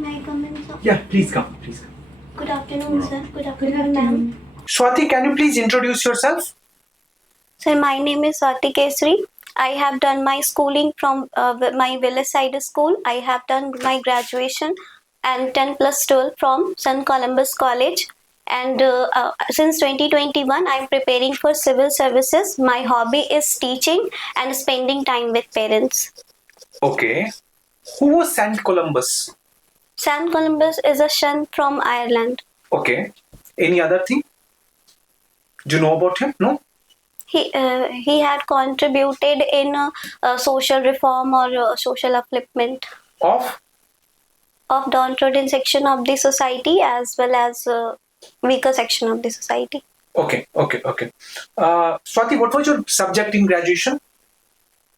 May I come in, sir? Yeah, please come. Please come. Good afternoon, sir. Good afternoon, ma'am. Swati, can you please introduce yourself? Sir, my name is SWATI KESHRI. I have done my schooling from my village side school. I have done my graduation and 10 plus 12 from St. Columbus College. And since 2021, I am preparing for civil services. My hobby is teaching and spending time with parents. Okay. Who was St. Columbus? St. Columbus is a son from Ireland. Okay. Any other thing? Do you know about him? No? He had contributed in social reform or social upliftment Of? of downtrodden section of the society as well as weaker section of the society. Okay. Swati, what was your subject in graduation?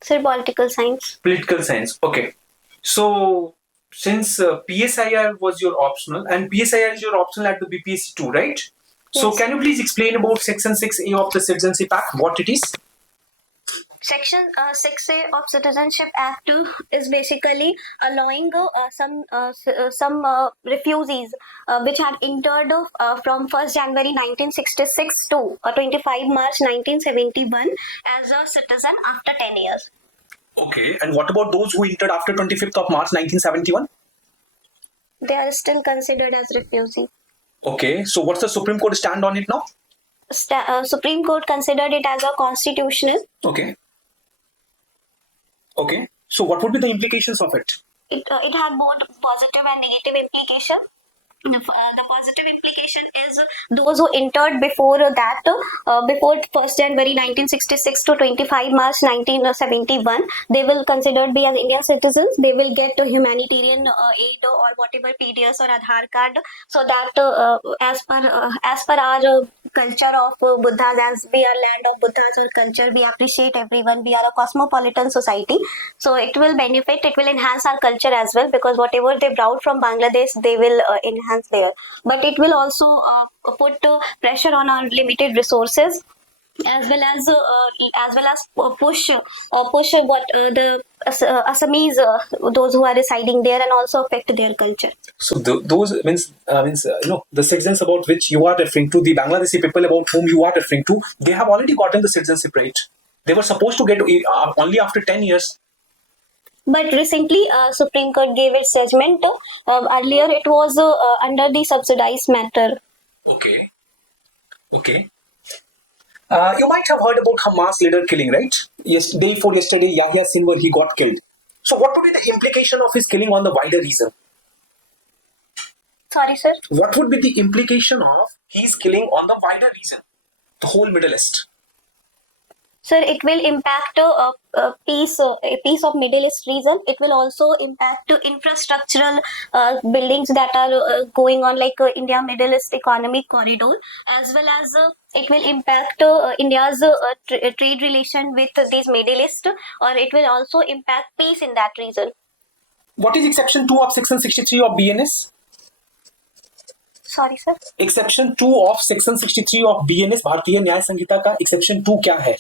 Sir, political science. Political science. Okay. So, since PSIR was your optional, and PSIR is your optional at the BPSC too, right? So, Yes. can you please explain about Section 6A of the Citizenship Act, what it is? Section 6A of Citizenship Act is basically allowing some refugees which had entered from 1st January 1966 to 25 March 1971 as a citizen after 10 years. Okay. And what about those who entered after 25th of March 1971? They are still considered as refugee. Okay. So, what's the Supreme Court stand on it now? Supreme Court considered it as a constitutional. Okay. Okay. So, what would be the implications of it? It had both positive and negative implication. The positive implication is those who entered before that, before 1st January 1966 to 25 March 1971, they will considered be as Indian citizens. They will get humanitarian aid or whatever PDS or Aadhaar card, so that as per our culture of Buddhas, as we are land of Buddhas or culture, we appreciate everyone. We are a cosmopolitan society, so it will benefit. It will enhance our culture as well, because whatever they brought from Bangladesh, they will enhance there, but it will also put pressure on our limited resources, as well as push what the Assamese, those who are residing there, and also affect their culture. So those means the citizens about which you are referring to, the Bangladeshi people about whom you are referring to, they have already gotten the citizenship right. They were supposed to get only after 10 years. But recently, Supreme Court gave its judgment. Earlier, it was under the subsidized matter. Okay. You might have heard about Hamas leader killing, right? Yes, day before yesterday, Yahya Sinwar, he got killed. So what would be the implication of his killing on the wider reason? Sorry, sir? What would be the implication of his killing on the wider reason? The whole Middle East. Sir, it will impact a piece of Middle East region. It will also impact infrastructural buildings that are going on, like India Middle East Economic Corridor, as well as it will impact India's trade relation with this Middle East, or it will also impact peace in that region. What is exception 2 of section 63 of BNS? Sorry, sir? Exception 2 of section 63 of BNS, भारतीय न्याय संहिता का exception 2 क्या है?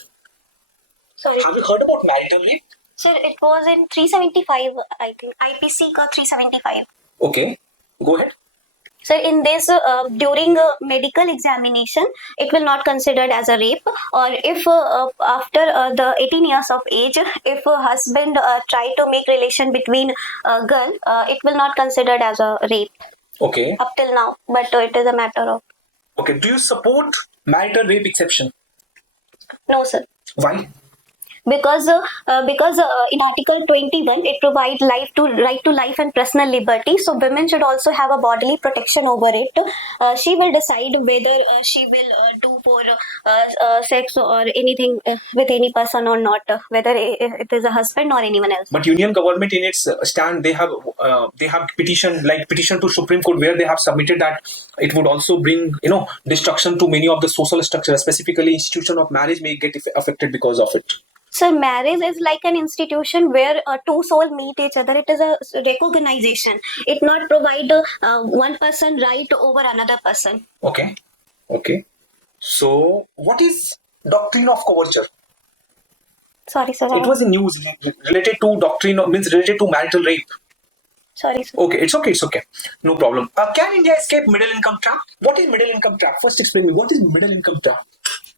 Sorry. Have you heard about marital rape? Sir, it was in 375, I think. IPC ka 375. Okay, go ahead. Sir, in this, during medical examination, it will not considered as a rape. Or if after the 18 years of age, if a husband tried to make relation between a girl, it will not considered as a rape. Okay. Up till now, but it is a matter of. Okay, do you support marital rape exception? No, sir. Why? Because in Article 21 it provides right to life and personal liberty, so women should also have a bodily protection over it. She will decide whether she will do for sex or anything with any person or not, whether it is a husband or anyone else. But Union government in its stand, they have petition to Supreme Court, where they have submitted that it would also bring destruction to many of the social structures, specifically institution of marriage may get affected because of it. So marriage is like an institution where two souls meet each other. It is a recognition. It not provide one person right over another person. Okay. So what is doctrine of coverture? Sorry, sir. It was a news related to doctrine, means related to marital rape. Sorry, sir. Okay, it's okay. No problem. Can India escape middle income trap? What is middle income trap? First explain me, what is middle income trap?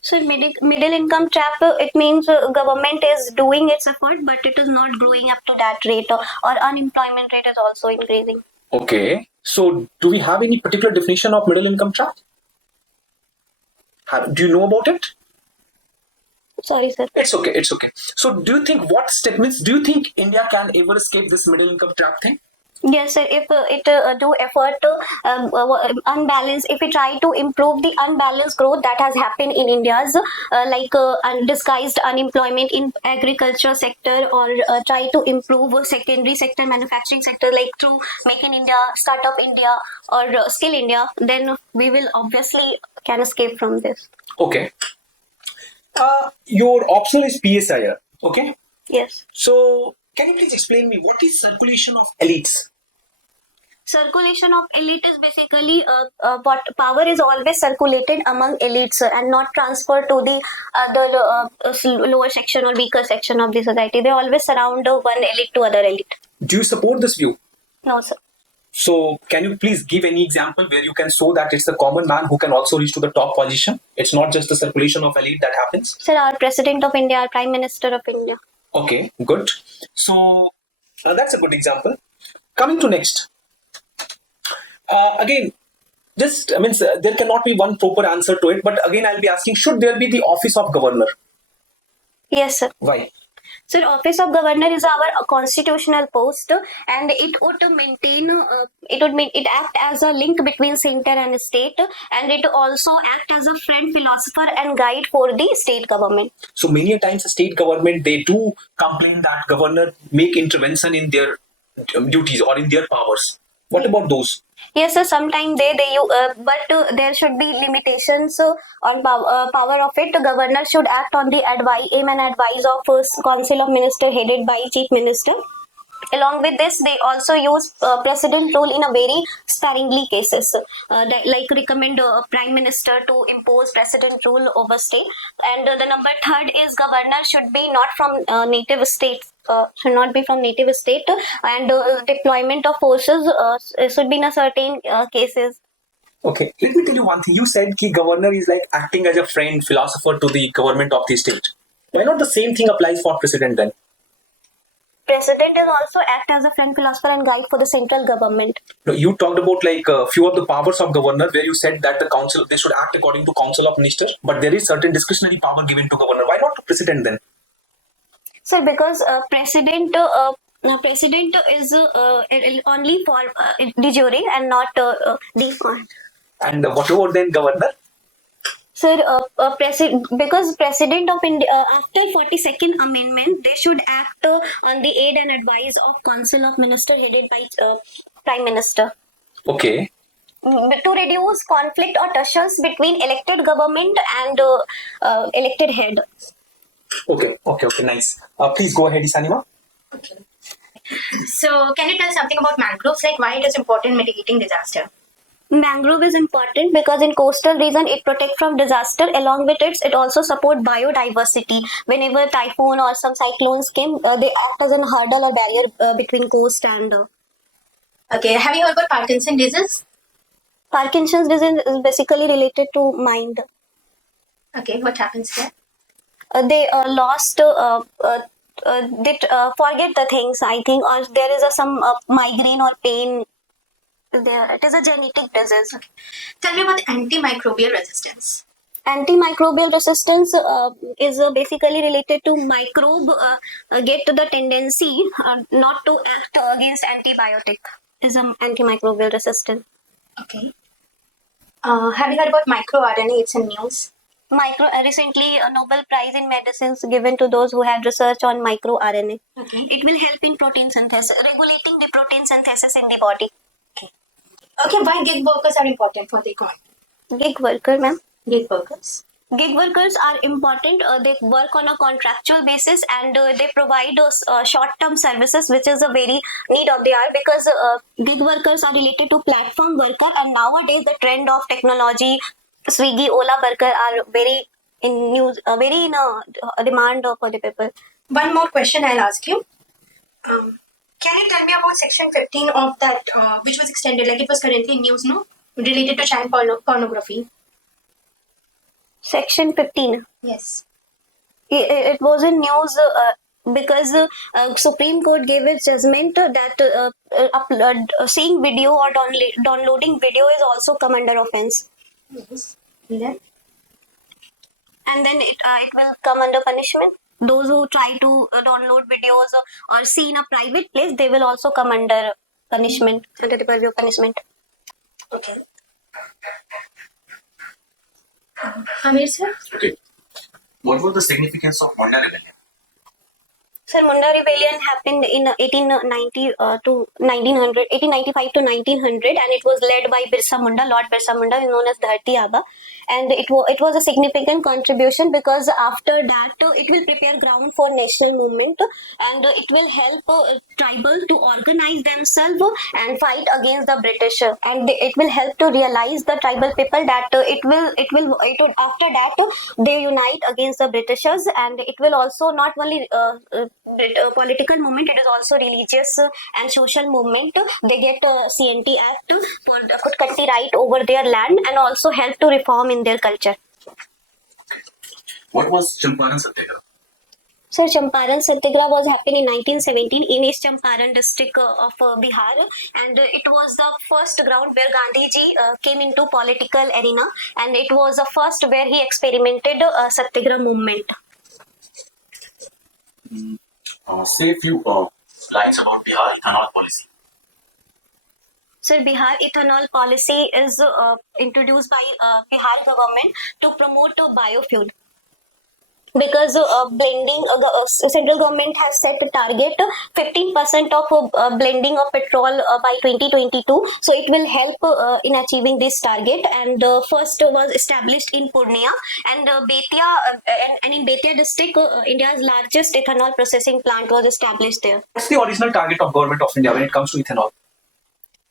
So middle income trap, it means government is doing its effort, but it is not growing up to that rate, or unemployment rate is also increasing. Okay. So do we have any particular definition of middle income trap? Do you know about it? Sorry, sir. It's okay. So do you think what statements do you think India can ever escape this middle income trap thing? Yes, sir. If it do effort to unbalance, if we try to improve the unbalanced growth that has happened in India's undisguised unemployment in agriculture sector, or try to improve secondary sector, manufacturing sector, like through Make in India, Startup India, or Skill India, then we will obviously can escape from this. Okay. Your optional is PSIR. Okay. Yes. So can you please explain me what is circulation of elites? Circulation of elite is basically what power is always circulated among elites, and not transferred to the other lower section or weaker section of the society. They always surround one elite to other elite. Do you support this view? No, sir. So can you please give any example where you can show that it's the common man who can also reach to the top position? It's not just the circulation of elite that happens. Sir, our President of India, our Prime Minister of India. Okay, good. So that's a good example. Coming to next. Again, there cannot be one proper answer to it, but again, I'll be asking, should there be the office of governor? Yes, sir. Why? Sir, office of governor is our constitutional post, and it would act as a link between center and state, and it also act as a friend, philosopher, and guide for the state government. So many a times the state government, they do complain that governor make intervention in their duties or in their powers. What about those? Yes, sir. Sometimes but there should be limitations on power of it. The governor should act on the aim and advice of Council of Minister headed by Chief Minister. Along with this, they also use precedent rule in a very sparingly cases, like recommend Prime Minister to impose precedent rule over state. And the number third is governor should be not from native states. Should not be from native state, and deployment of forces should be in a certain cases. Okay, let me tell you one thing. You said that governor is like acting as a friend, philosopher to the government of the state. Why not the same thing applies for president then? President is also act as a friend, philosopher, and guide for the central government. No, you talked about like a few of the powers of governor, where you said that the council, they should act according to council of minister, but there is certain discretionary power given to governor. Why not to president then? Sir, because president is only for de jure and not de. And what about then governor? Sir, because President of India, after 42nd Amendment, they should act on the aid and advice of Council of Minister headed by Prime Minister. Okay. To reduce conflict or tensions between elected government and elected head. Okay, nice. Please go ahead, Isanima. Okay. So, can you tell something about mangroves? Like, why it is important mitigating disaster? Mangrove is important because in coastal region it protects from disaster. Along with it also support biodiversity. Whenever typhoon or some cyclones came, they act as a hurdle or barrier between coast and. Okay, have you heard about Parkinson's disease? Parkinson's disease is basically related to mind. Okay, what happens there? They lost. They forget the things, I think, or there is some migraine or pain. There, it is a genetic disease. Okay. Tell me about antimicrobial resistance. Antimicrobial resistance is basically related to microbe get the tendency not to act against antibiotic. Is antimicrobial resistance. Okay. Have you heard about microRNA? It's in news. Recently a Nobel Prize in Medicines given to those who had research on microRNA. Okay. It will help in protein synthesis, regulating the protein synthesis in the body. Okay, why gig workers are important for the economy? Gig worker, ma'am. Gig workers. Gig workers are important. They work on a contractual basis, and they provide short-term services, which is a very need of the hour, because gig workers are related to platform worker, and nowadays the trend of technology, Swiggy, Ola worker are very in news, very in demand for the people. One more question I'll ask you. Can Can you tell me about section 15 of that, which was extended, like it was currently in news, no? Related to child pornography. Section 15. Yes. It was in news because Supreme Court gave its judgment that seeing video or downloading video is also come under offense. Yes. And then? And then it will come under punishment. Those who try to download videos or see in a private place, they will also come under punishment, under the purview of punishment. Okay. Amir sir? Okay. What was the significance of Munda Rebellion? Sir, Munda Rebellion happened in 1895 to 1900, and it was led by Birsa Munda, Lord Birsa Munda, known as Dharti Aba. And it was a significant contribution because after that it will prepare ground for national movement, and it will help tribal to organize themselves and fight against the British, and it will help to realize the tribal people that it will after that they unite against the Britishers, and it will also not only political movement, it is also religious and social movement. They get CNT Act for put Katti right over their land and also help to reform in their culture. What was Champaran Satyagraha? Sir, Champaran Satyagraha was happened in 1917 in East Champaran district of Bihar, and it was the first ground where Gandhiji came into political arena, and it was the first where he experimented Satyagraha movement. Say a few lines about Bihar ethanol policy. Sir, Bihar ethanol policy is introduced by Bihar government to promote biofuel. Because central government has set a target 15% of blending of petrol by 2022. So it will help in achieving this target. And first was established in Purnia and Betia, and in Betia district, India's largest ethanol processing plant was established there. What's the original target of government of India when it comes to ethanol?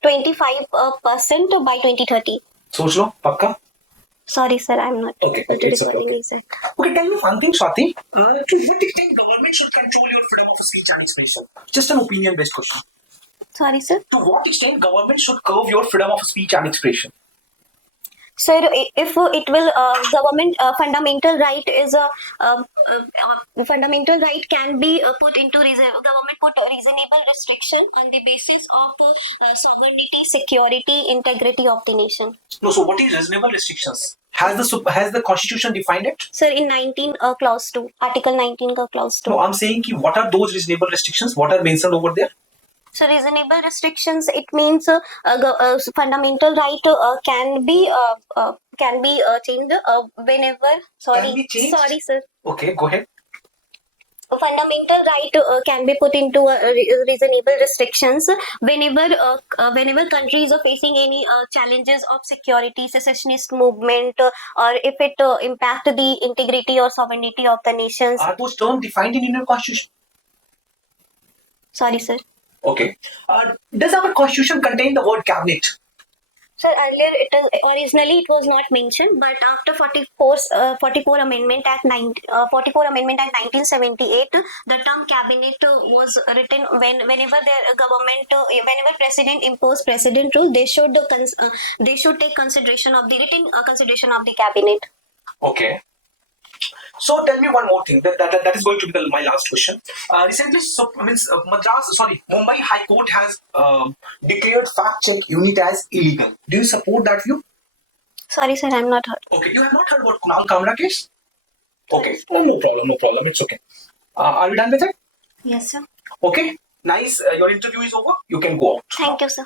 25% by 2030. सोच लो पक्का. Sorry, sir, I'm not Okay, it's okay. exact. Okay, tell me one thing, Swati. To what extent government should control your freedom of speech and expression? Just an opinion-based question. Sorry, sir. To what extent government should curb your freedom of speech and expression? Sir, if it will, government fundamental right is a fundamental right can be put into government put a reasonable restriction on the basis of sovereignty, security, integrity of the nation. No, so what is reasonable restrictions? Has the constitution defined it? Sir, in 19 clause 2, article 19 clause 2. No, I'm saying ki what are those reasonable restrictions? What are mentioned over there? So reasonable restrictions, it means fundamental right can be changed whenever. Sorry, Can be changed? sorry, sir. Okay, go ahead. Fundamental right can be put into reasonable restrictions whenever countries are facing any challenges of security, secessionist movement, or if it impact the integrity or sovereignty of the nations. Are those terms defined in Indian constitution? Sorry, sir. Okay. Does our constitution contain the word cabinet? Sir, earlier originally it was not mentioned, but after 44 Amendment Act 1978, the term cabinet was written whenever their government, whenever president imposed president rule, they should take consideration of the written consideration of the cabinet. Okay. So tell me one more thing. That is going to be my last question. Recently, Mumbai High Court has declared fact check unit as illegal. Do you support that view? Sorry, sir, I'm not heard. Okay, you have not heard about Kunal Kamra case? Okay, no problem. It's okay. Are we done with it? Yes, sir. Okay, nice. Your interview is over. You can go out. Thank you, sir.